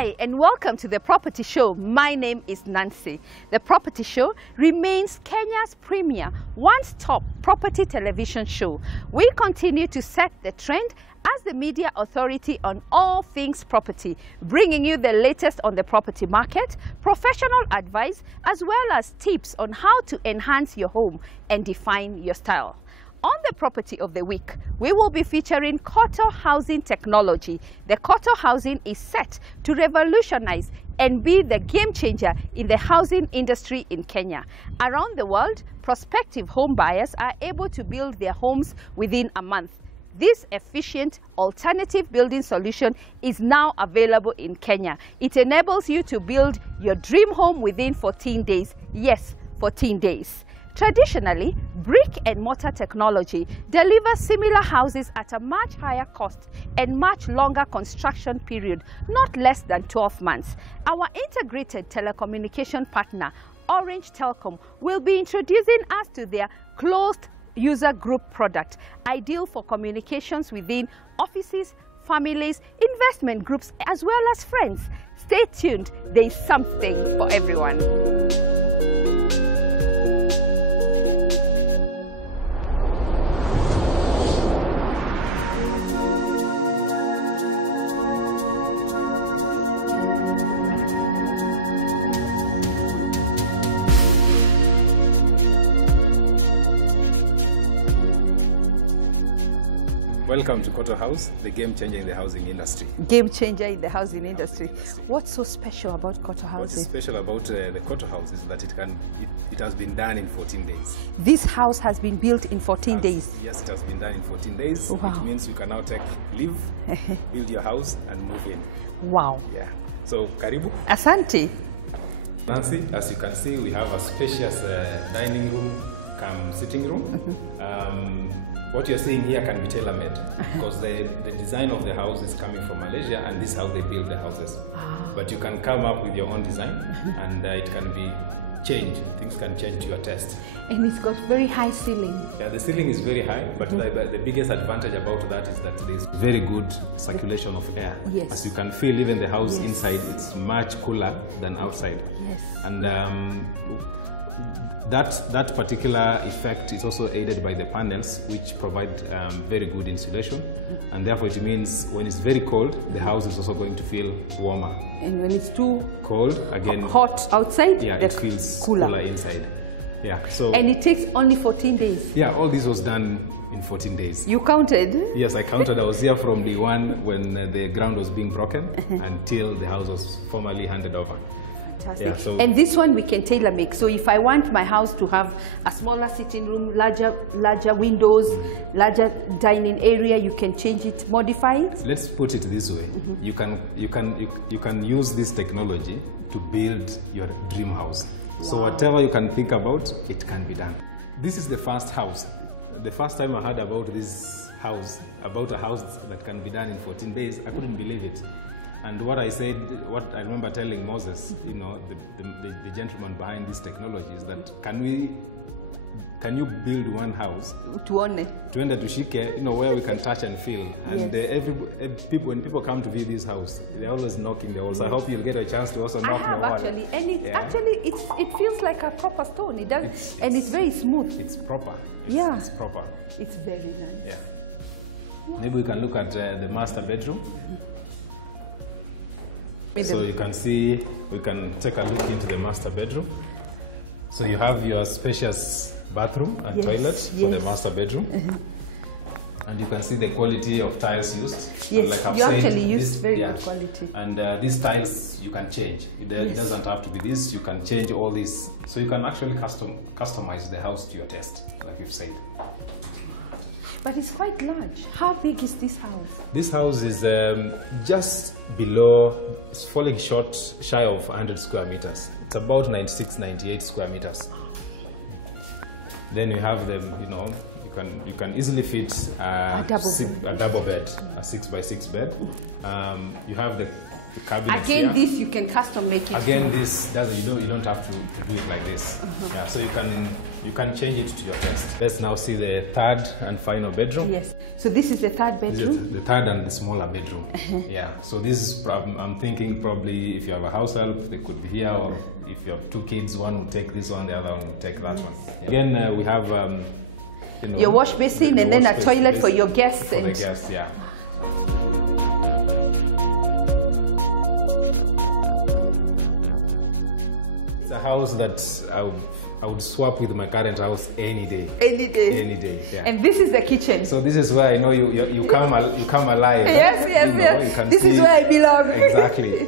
Hi and welcome to The Property Show. My name is Nancy. The Property Show remains Kenya's premier one-stop property television show. We continue to set the trend as the media authority on all things property, bringing you the latest on the property market, professional advice, as well as tips on how to enhance your home and define your style. On the Property of the Week, we will be featuring Koto Housing technology. The Koto Housing is set to revolutionize and be the game changer in the housing industry in Kenya. Around the world, prospective home buyers are able to build their homes within a month. This efficient alternative building solution is now available in Kenya. It enables you to build your dream home within 14 days. Yes, 14 days. Traditionally, brick and mortar technology delivers similar houses at a much higher cost and much longer construction period, not less than 12 months. Our integrated telecommunication partner, Orange Telecom, will be introducing us to their closed user group product, ideal for communications within offices, families, investment groups, as well as friends. Stay tuned, there is something for everyone. Welcome to Koto House, the game changer in the housing industry. Game changer in the housing industry. What's so special about Koto Housing? What's special about the Koto House is that it has been done in 14 days. This house has been built in 14 days? Yes, it has been done in 14 days. Wow. Which means you can now live, build your house and move in. Wow. Yeah. So, karibu. Asante. Nancy, as you can see, we have a spacious dining room come sitting room. What you're seeing here can be tailor-made because the design of the house is coming from Malaysia and this is how they build the houses. But you can come up with your own design and it can be changed. Things can change to your taste. And it's got very high ceiling. Yeah, the ceiling is very high, but the biggest advantage about that is that there's very good circulation of air. Yes. As you can feel, even the house inside, it's much cooler than outside. Yes. And that particular effect is also aided by the panels, which provide very good insulation, and therefore it means when it's very cold, the house is also going to feel warmer. And when it's too cold, again hot outside, yeah, it feels cooler inside. Yeah. So. And it takes only 14 days. Yeah, all this was done in 14 days. You counted? Yes, I counted. I was here from day one when the ground was being broken until the house was formally handed over. Fantastic. Yeah, so and this one we can tailor make. So if I want my house to have a smaller sitting room, larger windows, larger dining area, you can change it, modify it. Let's put it this way: you can use this technology to build your dream house. Wow. So whatever you can think about, it can be done. This is the first house. The first time I heard about this house, about a house that can be done in 14 days, I couldn't believe it. And what I remember telling Moses, you know, the gentleman behind this technology, is that can you build one house tuende tushike, you know, where we can touch and feel. And when people come to view this house, they're always knocking the walls. I hope you'll get a chance to also knock more. Actually, and it feels like a proper stone. It does, and it's very smooth. It's proper. It's proper. It's very nice. Yeah. Wow. Maybe we can look at the master bedroom. So you can see, we can take a look into the master bedroom. So you have your spacious bathroom and toilet for the master bedroom. And you can see the quality of tiles used. Yes, like you actually used very good quality. And these tiles you can change. It doesn't have to be this, you can change all this. So you can actually customize the house to your taste, like you've said. But it's quite large. How big is this house? This house is just below, it's falling shy of 100 square meters. It's about 96, 98 square meters. Then you have them, you know, you can easily fit a double bed, a 6x6 bed. You have the the cabinets Again, here. this you can custom make it. Again, this doesn't, you don't have to do it like this. Yeah, so you can change it to your taste. Let's now see the third and final bedroom. Yes. So this is the third bedroom. This is the third and the smaller bedroom. Yeah. So this is I'm thinking probably if you have a house help, they could be here, or if you have two kids, one will take this one, the other one will take that one. Yeah. Again, we have you know, your wash basin and then a toilet for your guests. For the guests, yeah. It's a house that I would swap with my current house any day. Any day. Any day, yeah. And this is the kitchen. So this is where I know you come alive. Yes, yes, you know, yes. You can this see, is where I belong. Exactly.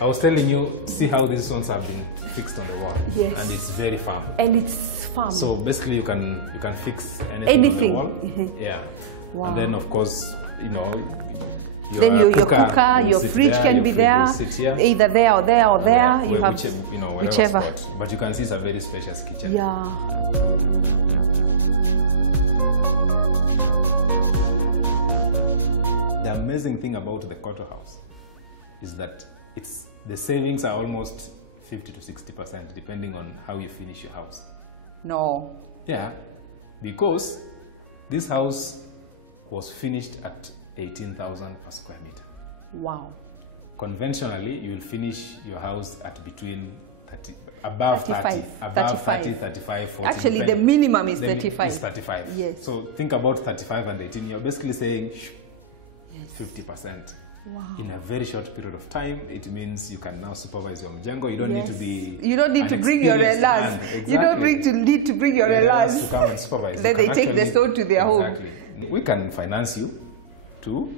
I was telling you, see how these ones have been fixed on the wall. Yes. And it's very firm. And it's firm. So basically you can fix anything on the wall. Yeah. Wow. And then of course, you know, your cooker, your fridge can be there, either there or there or there. Yeah, you have whichever spot. But you can see it's a very spacious kitchen. Yeah. The amazing thing about the Koto house is that the savings are almost 50 to 60% depending on how you finish your house. No. Yeah, because this house was finished at 18,000 per square meter. Wow. Conventionally, you will finish your house at between 30, above 30, above 30, 35, 40. Actually, the minimum is 35. Is 35. Yes. So think about 35 and 18. You're basically saying 50%. Wow. In a very short period of time. It means you can now supervise your mjengo. You don't need to be. You don't need to bring your relars. Exactly. You don't need to bring your relars to come and supervise. Then they take the stone to their home. Exactly. We can finance you to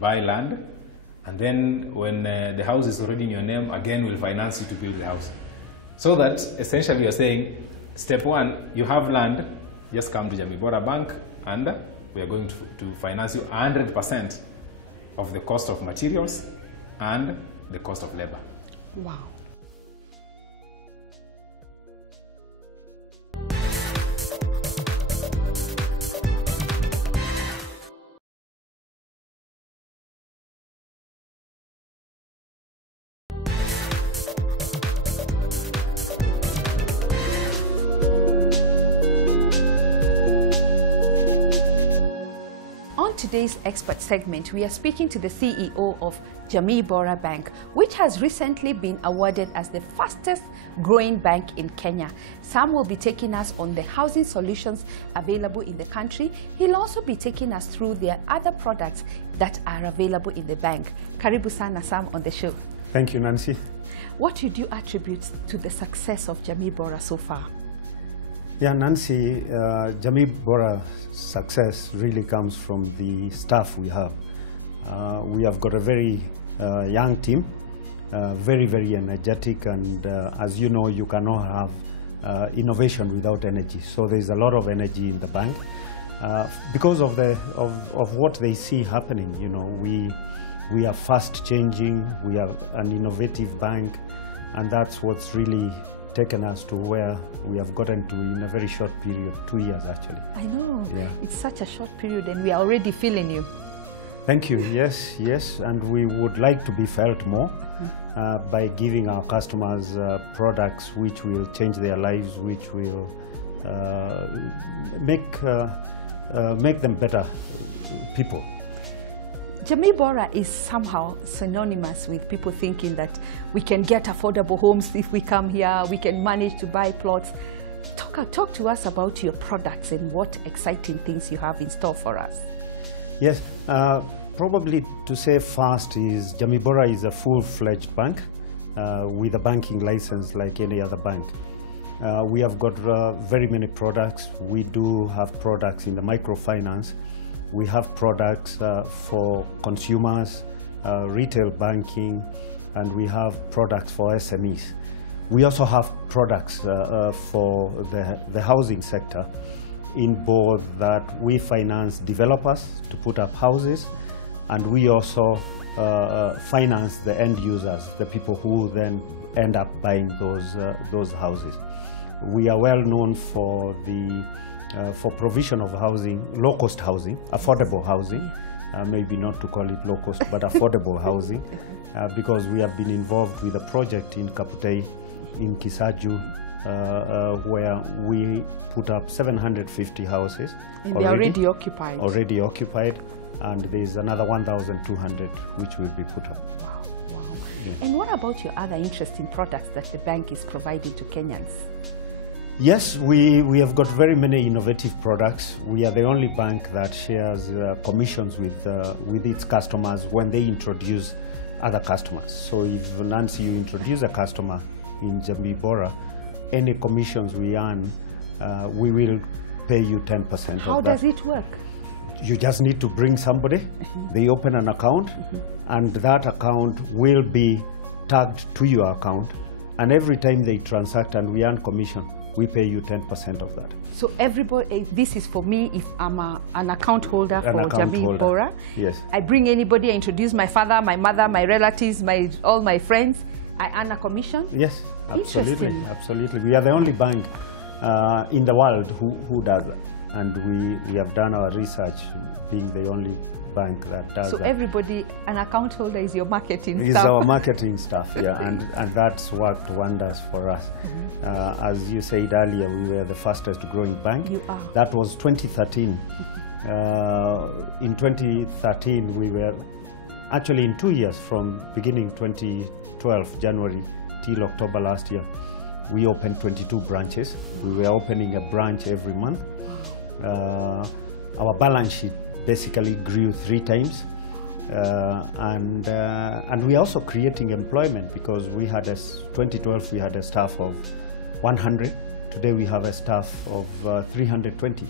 buy land, and then when the house is already in your name, again we'll finance you to build the house. So that essentially you're saying, step one, you have land, just come to Jamii Bora Bank, and we are going to finance you 100% of the cost of materials and the cost of labor. Wow. Today's expert segment, we are speaking to the CEO of Jamii Bora Bank, which has recently been awarded as the fastest growing bank in Kenya. Sam will be taking us on the housing solutions available in the country. He'll also be taking us through their other products that are available in the bank. Karibu sana Sam on the show. Thank you, Nancy. What would you attribute to the success of Jamii Bora so far? Yeah, Nancy, Jamii Bora's success really comes from the staff we have. We have got a very young team, very, very energetic, and as you know, you cannot have innovation without energy. So there's a lot of energy in the bank. Because of what they see happening, you know, we are fast changing, we are an innovative bank, and that's what's really taken us to where we have gotten to in a very short period, 2 years actually. I know, yeah. It's such a short period and we are already feeling you. Thank you, yes, yes, and we would like to be felt more by giving our customers products which will change their lives, which will make them better people. Jamii Bora is somehow synonymous with people thinking that we can get affordable homes if we come here, we can manage to buy plots. Talk to us about your products and what exciting things you have in store for us. Yes, probably to say fast is Jamii Bora is a full-fledged bank with a banking license like any other bank. We have got very many products. We do have products in the microfinance. We have products for consumers, retail banking, and we have products for SMEs. We also have products for the housing sector in both that we finance developers to put up houses, and we also finance the end users, the people who then end up buying those houses. We are well known for provision of housing, low-cost housing, affordable housing, maybe not to call it low cost, but affordable housing, because we have been involved with a project in Kaputei, in Kisaju, where we put up 750 houses. And they're already occupied. Already occupied, and there's another 1,200 which will be put up. Wow, wow. Yes. And what about your other interesting products that the bank is providing to Kenyans? Yes, we have got very many innovative products. We are the only bank that shares commissions with its customers when they introduce other customers. So if, Nancy, you introduce a customer in Jamii Bora, any commissions we earn, we will pay you 10% of that. How does it work? You just need to bring somebody, they open an account, and that account will be tagged to your account, and every time they transact and we earn commission, we pay you 10% of that. So everybody, this is for me if I'm an account holder for Jamii Bora. Yes. I bring anybody, I introduce my father, my mother, my relatives, all my friends, I earn a commission? Yes, absolutely, absolutely. We are the only bank in the world who does that. And we have done our research, being the only bank that does that. So everybody, an account holder is your marketing staff? Is our marketing staff, yeah, and that's worked wonders for us. As you said earlier, we were the fastest growing bank. You are. That was 2013. In 2013, we were actually in 2 years, from beginning 2012, January till October last year, we opened 22 branches. We were opening a branch every month. Our balance sheet basically grew 3 times, and we are also creating employment, because we had 2012 we had a staff of 100. Today we have a staff of 320.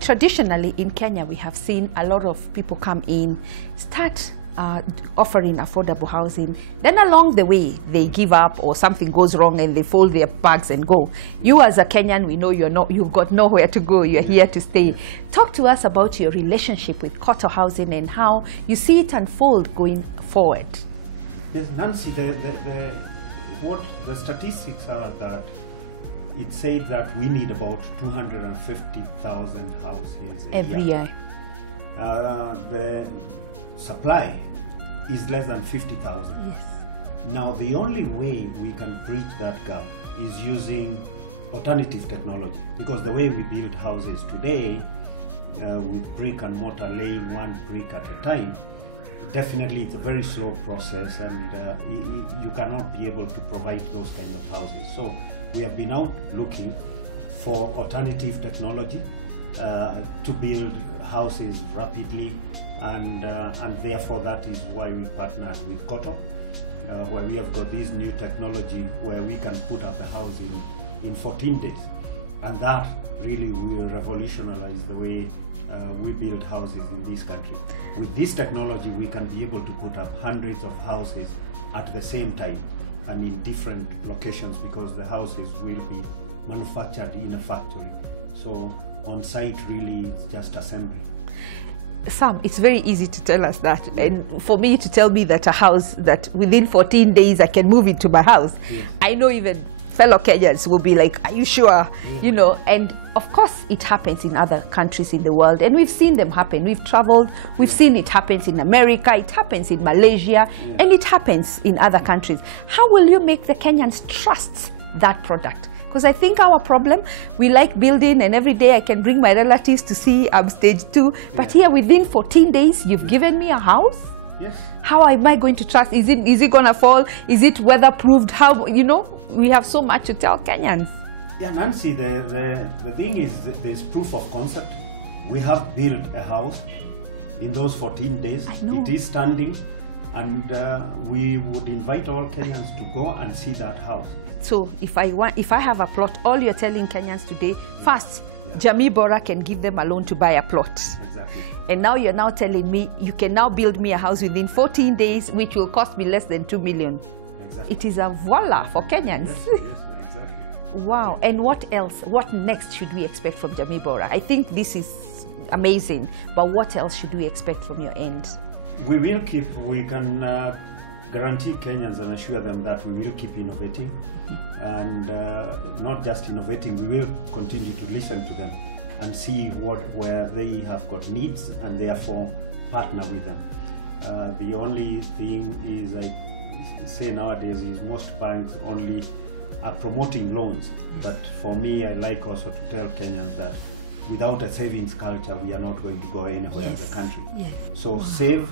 Traditionally in Kenya, we have seen a lot of people come in, start offering affordable housing, then along the way they give up or something goes wrong and they fold their bags and go. You as a Kenyan, we know you've got nowhere to go, you're here to stay. Talk to us about your relationship with Koto Housing and how you see it unfold going forward. Yes, Nancy, what the statistics are that it said that we need about 250,000 houses every year. The supply is less than 50,000. Yes. Now, the only way we can bridge that gap is using alternative technology, because the way we build houses today, with brick and mortar, laying one brick at a time, definitely it's a very slow process, and you cannot be able to provide those kind of houses. So we have been out looking for alternative technology to build houses rapidly, and therefore that is why we partnered with Koto, where we have got this new technology where we can put up a house in 14 days, and that really will revolutionize the way we build houses in this country. With this technology, we can be able to put up hundreds of houses at the same time and in different locations, because the houses will be manufactured in a factory. So on site, really, it's just assembly. Sam, it's very easy to tell us that, and for me to tell me that a house that within 14 days I can move into my house, yes. I know even fellow Kenyans will be like, are you sure? You know, and of course it happens in other countries in the world, and we've seen them happen. We've traveled, we've seen it happens in America, it happens in Malaysia, and it happens in other countries. How will you make the Kenyans trust that product? Because I think our problem, we like building, and every day I can bring my relatives to see I'm stage 2, but here within 14 days you've given me a house? Yes. How am I going to trust? Is it going to fall? Is it weatherproofed? How, you know, we have so much to tell Kenyans. Yeah, Nancy, the thing is that there's proof of concept. We have built a house in those 14 days. I know. It is standing, and we would invite all Kenyans to go and see that house. So if I have a plot, all you're telling Kenyans today, first, Jamii Bora can give them a loan to buy a plot. Exactly. And now you're now telling me you can now build me a house within 14 days, which will cost me less than 2 million. Exactly. It is a voila for Kenyans. Yes, yes, exactly. Wow. And what else? What next should we expect from Jamii Bora? I think this is amazing, but what else should we expect from your end? We will keep, we can guarantee Kenyans and assure them that we will keep innovating, and not just innovating, we will continue to listen to them and see where they have got needs and therefore partner with them. The only thing is, I say nowadays, is most banks only are promoting loans. But for me, I like also to tell Kenyans that without a savings culture, we are not going to go anywhere in the country. Yes. So save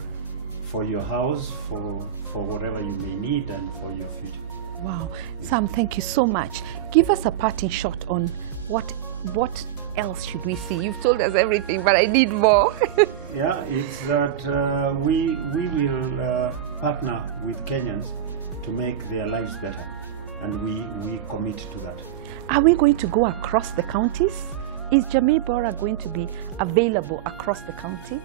for your house, for whatever you may need, and for your future. Wow. Sam, thank you so much. Give us a parting shot on what else should we see? You've told us everything, but I need more. Yeah, it's that we will partner with Kenyans to make their lives better, and we commit to that. Are we going to go across the counties? Is Jamii Bora going to be available across the county?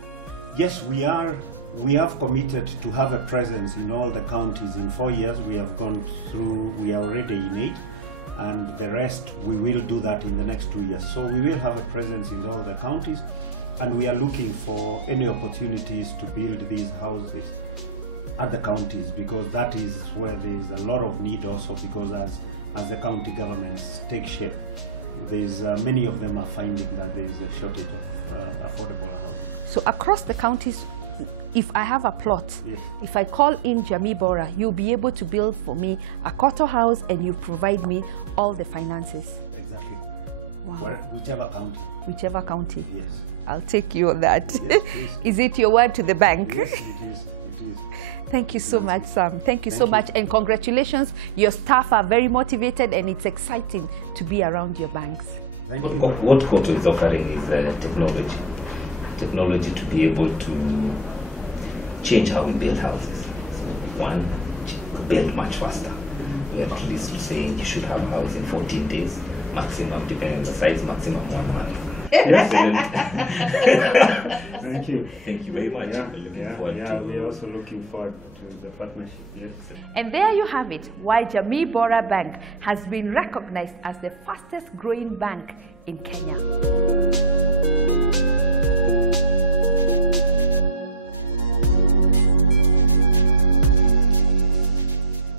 Yes, we are. We have committed to have a presence in all the counties. In 4 years, we have gone through, we are already in 8, and the rest we will do that in the next 2 years. So we will have a presence in all the counties, and we are looking for any opportunities to build these houses at the counties, because that is where there is a lot of need also, because as the county governments take shape, there's many of them are finding that there is a shortage of affordable housing. So across the counties, if I have a plot, yes, if I call in Jamii Bora, you'll be able to build for me a Koto house, and you provide me all the finances. Exactly. Wow. Whichever county. Whichever county. Yes. I'll take you on that. Yes, please. Is it your word to the bank? Yes, it is. It is. Thank you so much, Sam. Thank you so much, and congratulations. Your staff are very motivated, and it's exciting to be around your banks. Thank you. What Koto is offering is technology. Technology to be able to change how we build houses. So one, build much faster. We are at least saying you should have a house in 14 days, maximum, depending on the size, maximum 1 month. Excellent. Thank you. Thank you very much. We're also looking forward to the partnership. Yes. And there you have it, why Jamii Bora Bank has been recognized as the fastest growing bank in Kenya.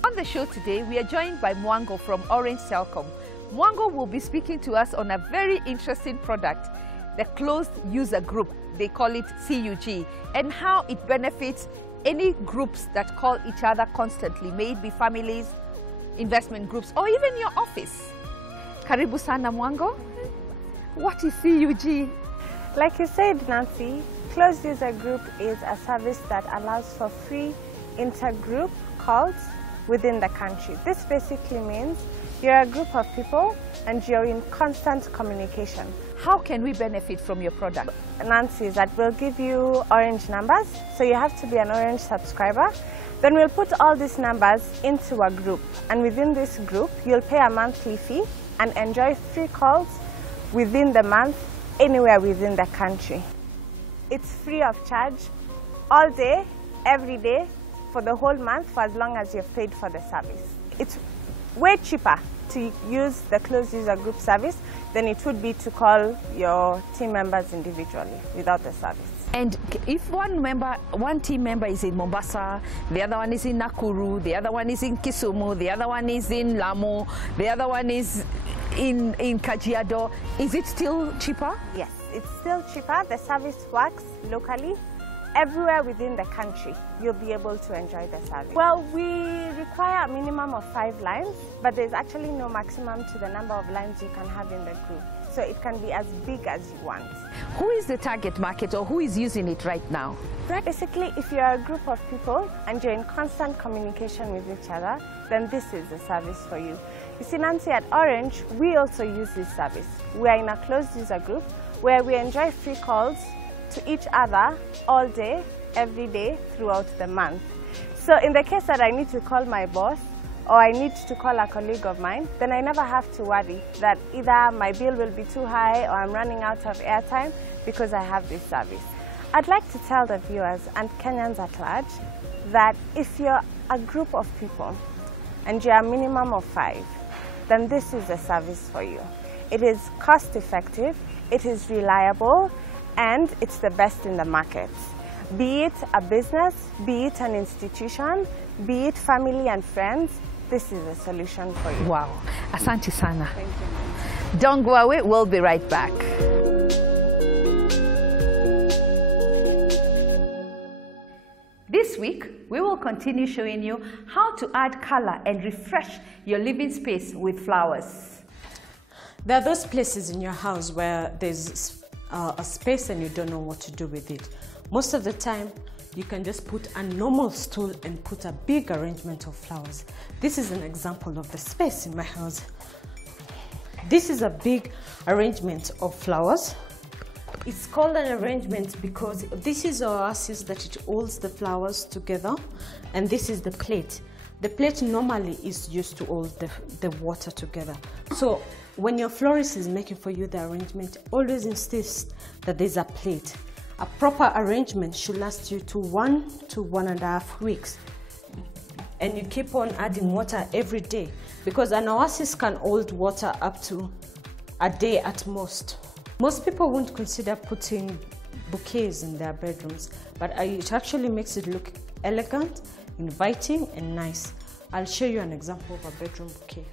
On the show today, we are joined by Mwango from Orange Telcom. Mwango will be speaking to us on a very interesting product, the closed user group, they call it CUG, and how it benefits any groups that call each other constantly, may it be families, investment groups, or even your office. Karibu sana Mwango. What is CUG? Like you said, Nancy, closed user group is a service that allows for free intergroup calls within the country. This basically means you're a group of people and you're in constant communication. How can we benefit from your product? Nancy, is that we'll give you Orange numbers, so you have to be an Orange subscriber. Then we'll put all these numbers into a group, and within this group, you'll pay a monthly fee and enjoy free calls within the month, anywhere within the country. It's free of charge, all day, every day, for the whole month, for as long as you've paid for the service. It's way cheaper to use the closed user group service than it would be to call your team members individually without the service. And if one team member is in Mombasa, the other one is in Nakuru, the other one is in Kisumu, the other one is in Lamu, the other one is in Kajiado, is it still cheaper? Yes, it's still cheaper. The service works locally. Everywhere within the country, you'll be able to enjoy the service. Well, we require a minimum of 5 lines, but there's actually no maximum to the number of lines you can have in the group. So it can be as big as you want. Who is the target market, or who is using it right now? Basically, if you're a group of people and you're in constant communication with each other, then this is the service for you. You see, Nancy, at Orange, we also use this service. We are in a closed user group where we enjoy free calls to each other all day, every day, throughout the month. So in the case that I need to call my boss or I need to call a colleague of mine, then I never have to worry that either my bill will be too high or I'm running out of airtime because I have this service. I'd like to tell the viewers and Kenyans at large that if you're a group of people and you're a minimum of 5, then this is a service for you. It is cost effective, it is reliable, and it's the best in the market. Be it a business, be it an institution, be it family and friends, this is a solution for you. Wow. Asante sana. Thank you. Don't go away, we'll be right back. week, we will continue showing you how to add color and refresh your living space with flowers. There are those places in your house where there's a space and you don't know what to do with it. Most of the time, you can just put a normal stool and put a big arrangement of flowers. This is an example of the space in my house. This is a big arrangement of flowers. It's called an arrangement because this is our oasis that it holds the flowers together, and this is the plate. The plate normally is used to hold the water together. So when your florist is making for you the arrangement, always insist that there's a plate. A proper arrangement should last you to 1 to 1.5 weeks. And you keep on adding water every day, because an oasis can hold water up to a day at most. Most people won't consider putting bouquets in their bedrooms, but it actually makes it look elegant, inviting, and nice. I'll show you an example of a bedroom bouquet.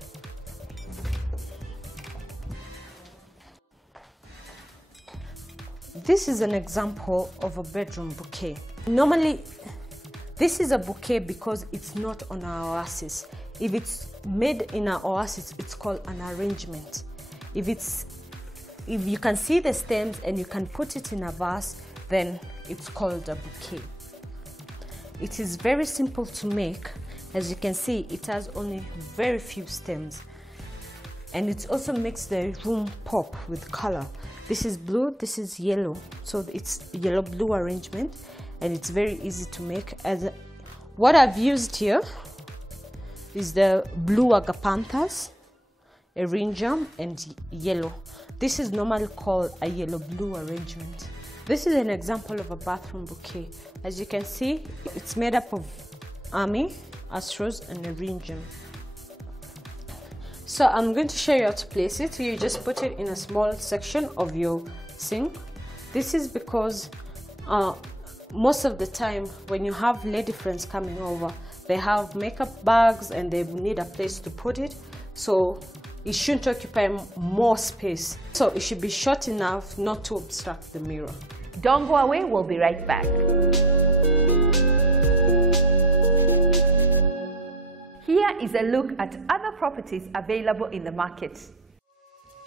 This is an example of a bedroom bouquet. Normally, this is a bouquet because it's not on our oasis. If it's made in our oasis, it's called an arrangement. If you can see the stems and you can put it in a vase, then it's called a bouquet. It is very simple to make. As you can see, it has only very few stems. And it also makes the room pop with color. This is blue, this is yellow. So it's yellow-blue arrangement, and it's very easy to make. What I've used here is the blue agapanthus, eryngium, and yellow. This is normally called a yellow-blue arrangement. This is an example of a bathroom bouquet. As you can see, it's made up of army, astros, and eryngium. So I'm going to show you how to place it. You just put it in a small section of your sink. This is because most of the time when you have lady friends coming over, they have makeup bags and they need a place to put it. So it shouldn't occupy more space. So it should be short enough not to obstruct the mirror. Don't go away, we'll be right back. Here is a look at other properties available in the market.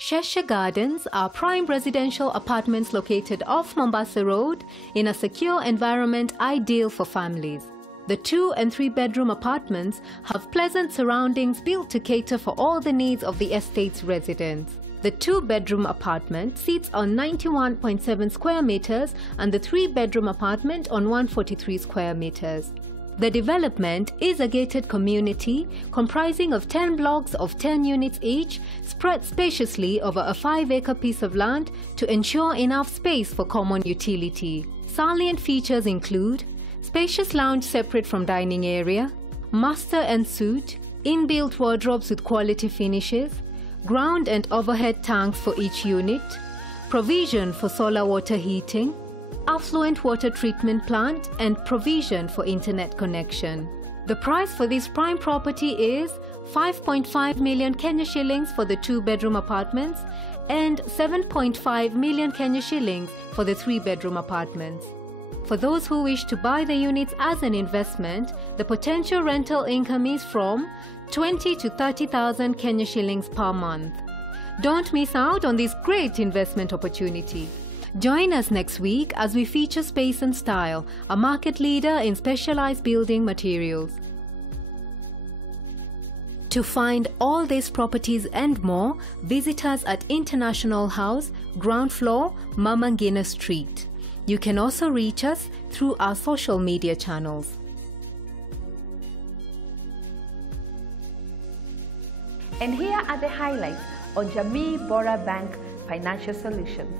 Shesha Gardens are prime residential apartments located off Mombasa Road in a secure environment ideal for families. The 2- and 3-bedroom apartments have pleasant surroundings built to cater for all the needs of the estate's residents. The 2-bedroom apartment seats on 91.7 square meters and the 3-bedroom apartment on 143 square meters. The development is a gated community comprising of 10 blocks of 10 units each, spread spaciously over a 5-acre piece of land to ensure enough space for common utility. Salient features include spacious lounge separate from dining area, master and suite, inbuilt wardrobes with quality finishes, ground and overhead tanks for each unit, provision for solar water heating, affluent water treatment plant, and provision for internet connection. The price for this prime property is 5.5 million Kenya shillings for the 2-bedroom apartments and 7.5 million Kenya shillings for the 3-bedroom apartments. For those who wish to buy the units as an investment, the potential rental income is from 20 to 30,000 Kenya shillings per month. Don't miss out on this great investment opportunity. Join us next week as we feature Space and Style, a market leader in specialized building materials. To find all these properties and more, visit us at International House, ground floor, Mama Ngina Street. You can also reach us through our social media channels. And here are the highlights on Jamii Bora Bank Financial Solutions.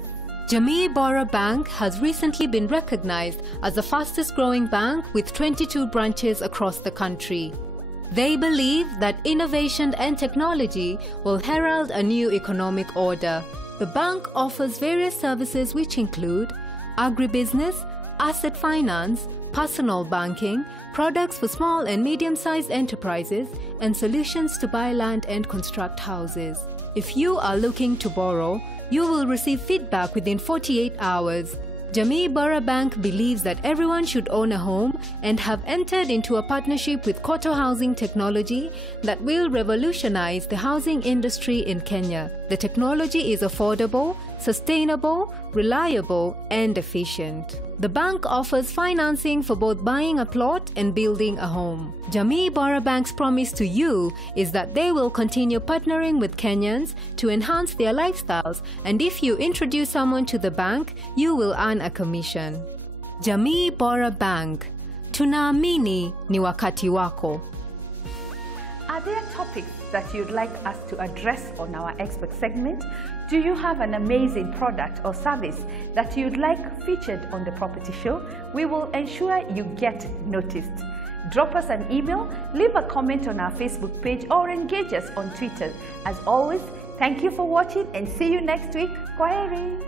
Jamii Bora Bank has recently been recognized as the fastest growing bank with 22 branches across the country. They believe that innovation and technology will herald a new economic order. The bank offers various services which include agribusiness, asset finance, personal banking, products for small and medium-sized enterprises, and solutions to buy land and construct houses. If you are looking to borrow, you will receive feedback within 48 hours. Jamii Bora Bank believes that everyone should own a home and have entered into a partnership with Koto Housing technology that will revolutionize the housing industry in Kenya. The technology is affordable, sustainable, reliable, and efficient. The bank offers financing for both buying a plot and building a home. Jamii Bora Bank's promise to you is that they will continue partnering with Kenyans to enhance their lifestyles, and if you introduce someone to the bank, you will earn a commission. Jamii Bora Bank. Tunaamini ni wakati wako. Are there topics that you'd like us to address on our expert segment? Do you have an amazing product or service that you'd like featured on the property show? We will ensure you get noticed. Drop us an email, leave a comment on our Facebook page, or engage us on Twitter. As always, thank you for watching and see you next week. Kwaheri.